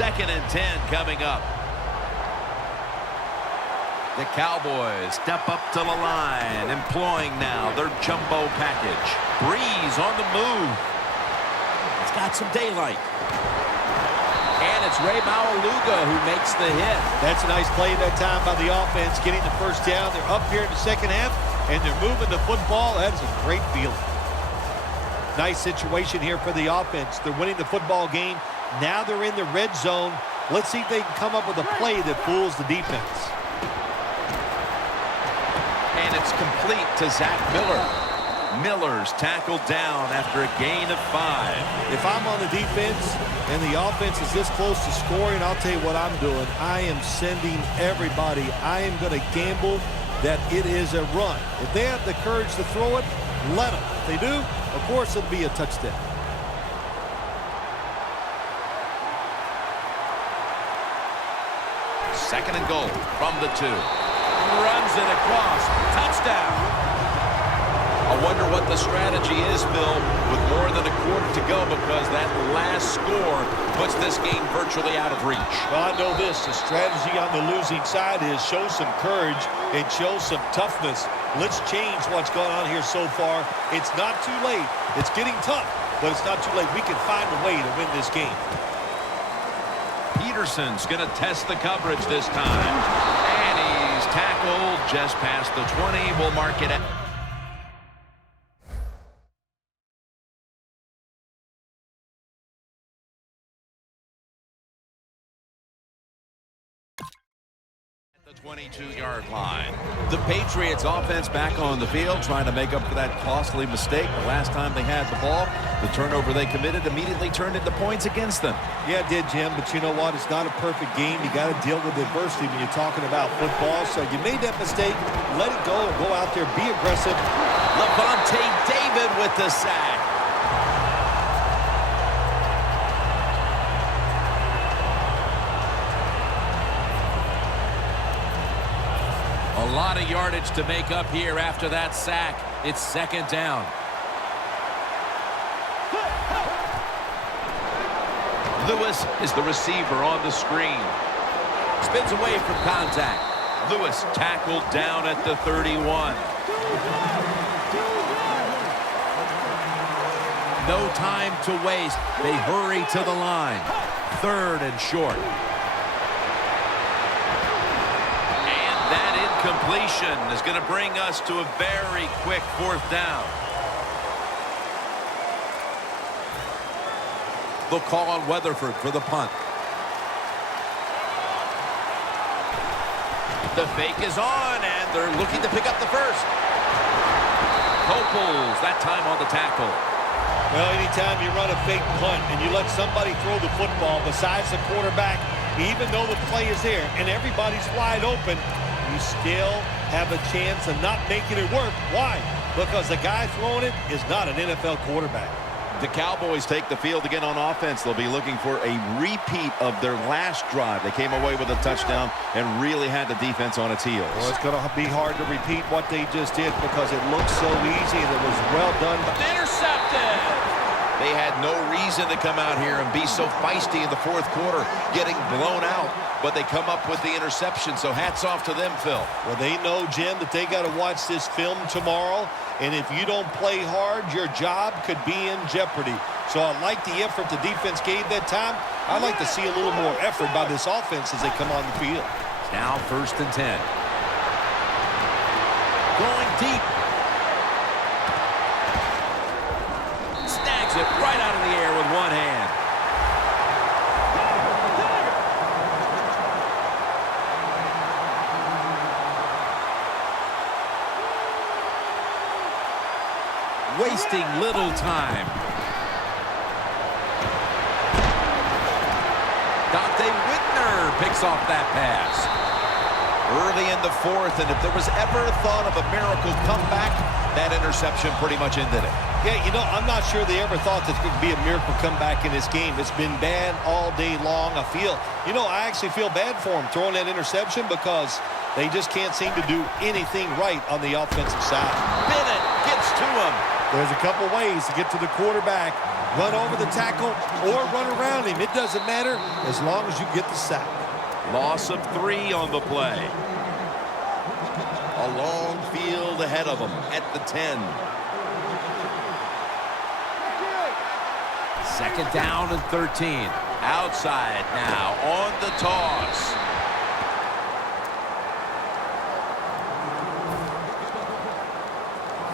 2nd and 10 coming up. The Cowboys step up to the line, employing now their jumbo package. Breeze on the move. It's got some daylight. And it's Ray Maualuga who makes the hit. That's a nice play that time by the offense, getting the first down. They're up here in the second half, and they're moving the football. That is a great feeling. Nice situation here for the offense. They're winning the football game. Now they're in the red zone. Let's see if they can come up with a play that fools the defense. And it's complete to Zach Miller. Miller's tackled down after a gain of 5. If I'm on the defense and the offense is this close to scoring, I'll tell you what I'm doing. I am sending everybody. I am going to gamble that it is a run. If they have the courage to throw it, let them. If they do, of course it'll be a touchdown. Second and goal from the 2. Runs it across. Touchdown. I wonder what the strategy is, Bill, with more than a quarter to go, because that last score puts this game virtually out of reach. Well, I know this. The strategy on the losing side is show some courage and show some toughness. Let's change what's gone on here so far. It's not too late. It's getting tough, but it's not too late. We can find a way to win this game. Peterson's going to test the coverage this time. And he's tackled just past the 20. We'll mark it at 22-yard line. The Patriots offense back on the field trying to make up for that costly mistake. The last time they had the ball, the turnover they committed immediately turned into points against them. Yeah, it did, Jim, but you know what? It's not a perfect game. You got to deal with adversity when you're talking about football. So you made that mistake. Let it go and go out there, be aggressive. Lavonte David with the sack. A lot of yardage to make up here after that sack. It's 2nd down. Lewis is the receiver on the screen. Spins away from contact. Lewis tackled down at the 31. No time to waste. They hurry to the line. 3rd and short. Completion is going to bring us to a very quick 4th down. They'll call on Weatherford for the punt. The fake is on, and they're looking to pick up the first. Coples, that time on the tackle. Well, anytime you run a fake punt and you let somebody throw the football besides the quarterback, even though the play is there and everybody's wide open, you still have a chance of not making it work. Why? Because the guy throwing it is not an NFL quarterback. The Cowboys take the field again on offense. They'll be looking for a repeat of their last drive. They came away with a touchdown and really had the defense on its heels. Well, it's going to be hard to repeat what they just did because it looks so easy and it was well done. Intercepted! They had no reason to come out here and be so feisty in the 4th quarter, getting blown out. But they come up with the interception, so hats off to them, Phil. Well, they know, Jim, that they got to watch this film tomorrow. And if you don't play hard, your job could be in jeopardy. So I like the effort the defense gave that time. I'd like to see a little more effort by this offense as they come on the field. Now 1st and 10. Going deep. Snags it right out of the air with one hand. Wasting little time. Dante Whitner picks off that pass. Early in the 4th, and if there was ever a thought of a miracle comeback, that interception pretty much ended it. Yeah, you know, I'm not sure they ever thought there could be a miracle comeback in this game. It's been bad all day long. I actually feel bad for them throwing that interception because they just can't seem to do anything right on the offensive side. Bennett gets to him. There's a couple ways to get to the quarterback. Run over the tackle or run around him. It doesn't matter as long as you get the sack. Loss of 3 on the play. A long field ahead of them at the 10. Second down and 13. Outside now on the toss.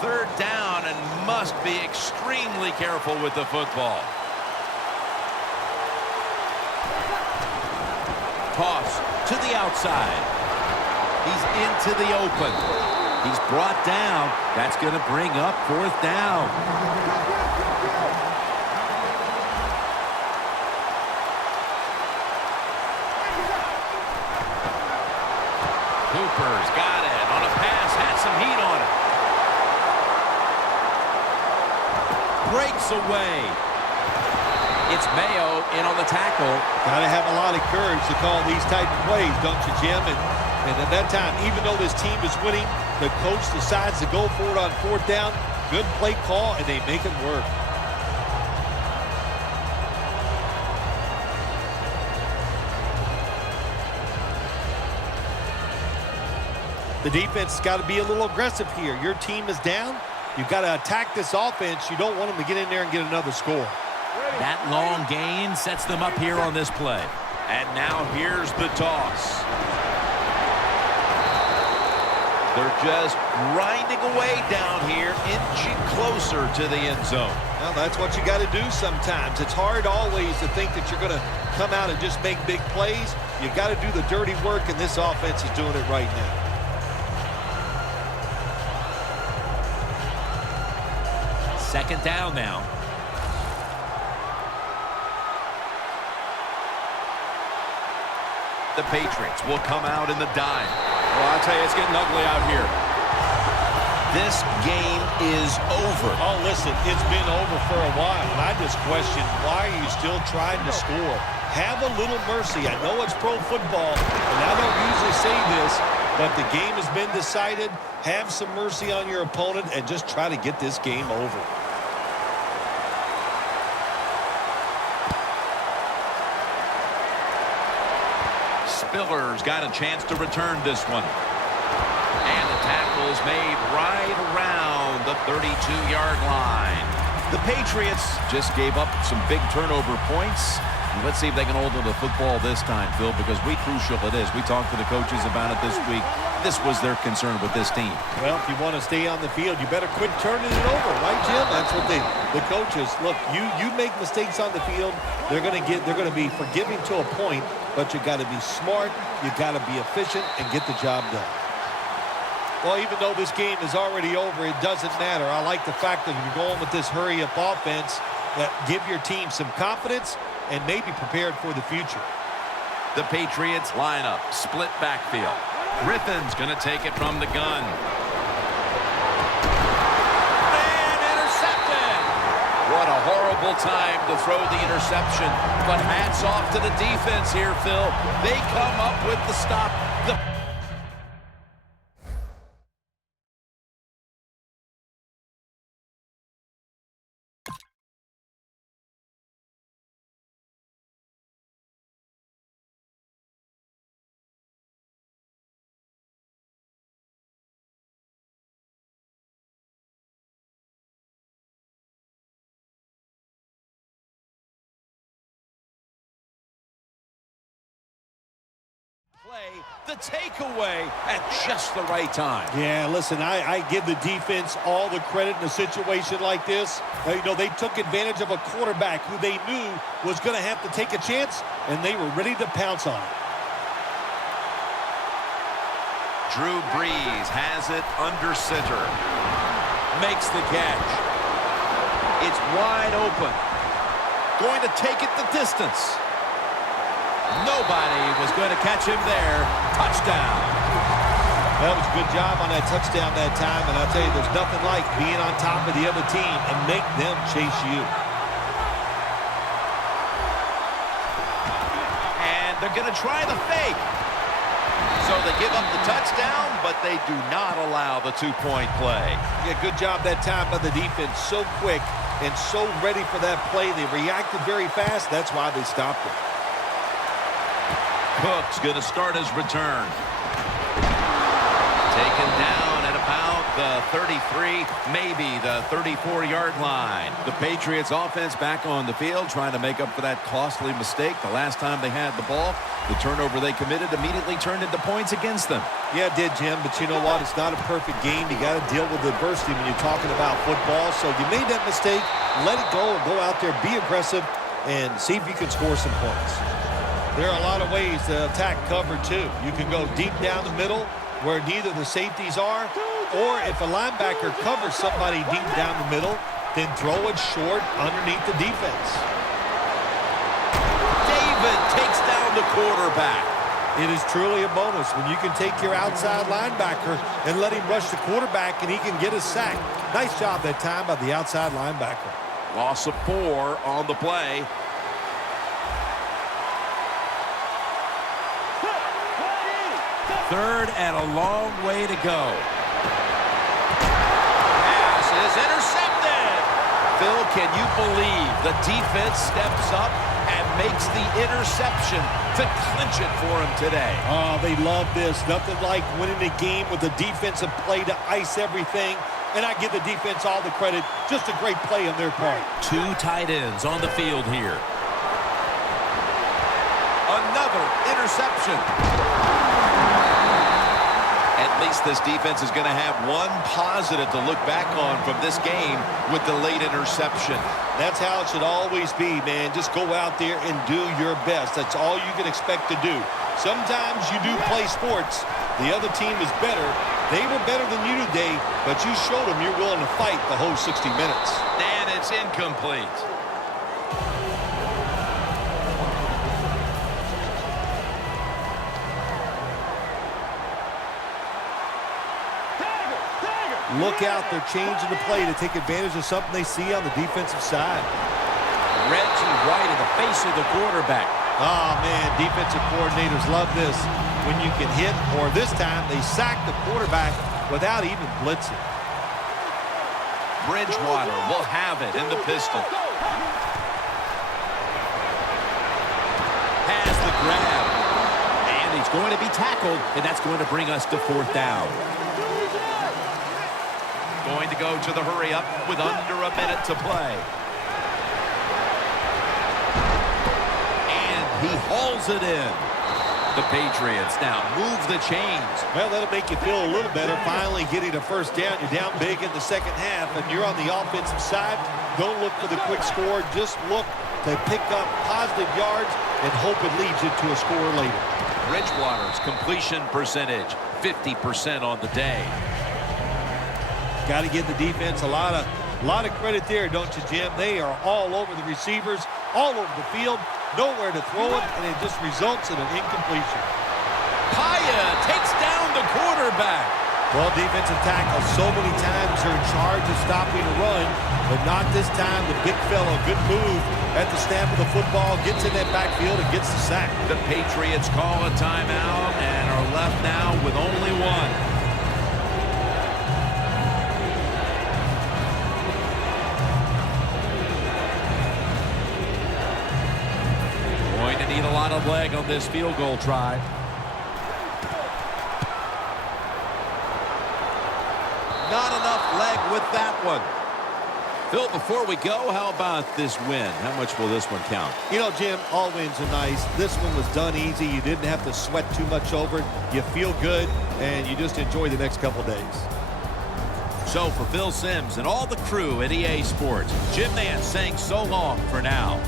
Third down and must be extremely careful with the football. Toss to the outside. He's into the open. He's brought down. That's going to bring up 4th down. Cooper's got it on a pass, had some heat on it. Breaks away. It's Mayo in on the tackle. Got to have a lot of courage to call these type of plays, don't you, Jim? And at that time, even though this team is winning, the coach decides to go for it on 4th down. Good play call, and they make it work. The defense has got to be a little aggressive here. Your team is down. You've got to attack this offense. You don't want them to get in there and get another score. That long gain sets them up here on this play. And now here's the toss. They're just grinding away down here, inching closer to the end zone. Well, that's what you got to do sometimes. It's hard always to think that you're going to come out and just make big plays. You got to do the dirty work, and this offense is doing it right now. Second down now. The Patriots will come out in the dime. Well, I'll tell you, it's getting ugly out here. This game is over. Oh, listen, it's been over for a while, and I just question, why are you still trying to score? Have a little mercy. I know it's pro football, and I don't usually say this, but the game has been decided. Have some mercy on your opponent and just try to get this game over. Spiller's got a chance to return this one. And the tackle is made right around the 32-yard line. The Patriots just gave up some big turnover points. And let's see if they can hold on to the football this time, Phil, because we crucial it is. We talked to the coaches about it this week. This was their concern with this team. Well, if you want to stay on the field, you better quit turning it over, right, Jim? That's what the coaches look. You make mistakes on the field, they're going to be forgiving to a point, but you got to be smart, you got to be efficient, and get the job done. Well, even though this game is already over, it doesn't matter. I like the fact that you're going with this hurry-up offense that give your team some confidence and maybe prepared for the future. The Patriots line up, split backfield. Griffin's going to take it from the gun. And intercepted! What a horrible time to throw the interception. But hats off to the defense here, Phil. They come up with the stop. The takeaway at just the right time. Yeah, listen, I give the defense all the credit in a situation like this. You know, they took advantage of a quarterback who they knew was going to have to take a chance, and they were ready to pounce on it. Drew Brees has it under center. Makes the catch. It's wide open. Going to take it the distance. Nobody was going to catch him there. Touchdown. That was a good job on that touchdown that time, and I'll tell you, there's nothing like being on top of the other team and make them chase you. And they're going to try the fake. So they give up the touchdown, but they do not allow the two-point play. Yeah, good job that time by the defense. So quick and so ready for that play. They reacted very fast. That's why they stopped it. Cook's going to start his return. Taken down at about the 33, maybe the 34-yard line. The Patriots offense back on the field trying to make up for that costly mistake. The last time they had the ball, the turnover they committed immediately turned into points against them. Yeah, it did, Jim, but you know what? It's not a perfect game. You got to deal with adversity when you're talking about football. So you made that mistake, let it go, and go out there, be aggressive, and see if you can score some points. There are a lot of ways to attack cover, too. You can go deep down the middle where neither the safeties are, or if a linebacker covers somebody deep down the middle, then throw it short underneath the defense. David takes down the quarterback. It is truly a bonus when you can take your outside linebacker and let him rush the quarterback and he can get a sack. Nice job that time by the outside linebacker. Loss of 4 on the play. Third and a long way to go. Pass is intercepted. Phil, can you believe the defense steps up and makes the interception to clinch it for him today? Oh, they love this. Nothing like winning a game with a defensive play to ice everything. And I give the defense all the credit. Just a great play on their part. 2 tight ends on the field here. Another interception. At least this defense is going to have one positive to look back on from this game with the late interception. That's how it should always be, man. Just go out there and do your best. That's all you can expect to do. Sometimes you do play sports. The other team is better. They were better than you today, but you showed them you're willing to fight the whole 60 minutes. And it's incomplete. Look out, they're changing the play to take advantage of something they see on the defensive side. Reggie right in the face of the quarterback. Oh, man, defensive coordinators love this. When you can hit, or this time they sack the quarterback without even blitzing. Bridgewater will have it in the pistol. Has the grab. And he's going to be tackled, and that's going to bring us to 4th down. Going to go to the hurry-up with under a minute to play. And he hauls it in. The Patriots now move the chains. Well, that'll make you feel a little better. Finally getting a first down. You're down big in the second half, and you're on the offensive side. Don't look for the quick score. Just look to pick up positive yards and hope it leads you to a score later. Bridgewater's completion percentage, 50% on the day. Got to give the defense a lot of credit there, don't you, Jim? They are all over the receivers, all over the field, nowhere to throw it, and it just results in an incompletion. Paya takes down the quarterback. Well, defensive tackles so many times are in charge of stopping a run, but not this time. The big fellow, good move at the snap of the football, gets in that backfield and gets the sack. The Patriots call a timeout and are left now with only one. Going to need a lot of leg on this field goal try. Not enough leg with that one. Phil, before we go, how about this win? How much will this one count? You know, Jim, all wins are nice. This one was done easy. You didn't have to sweat too much over it. You feel good, and you just enjoy the next couple days. So for Phil Simms and all the crew at EA Sports, Jim Nantz saying so long for now.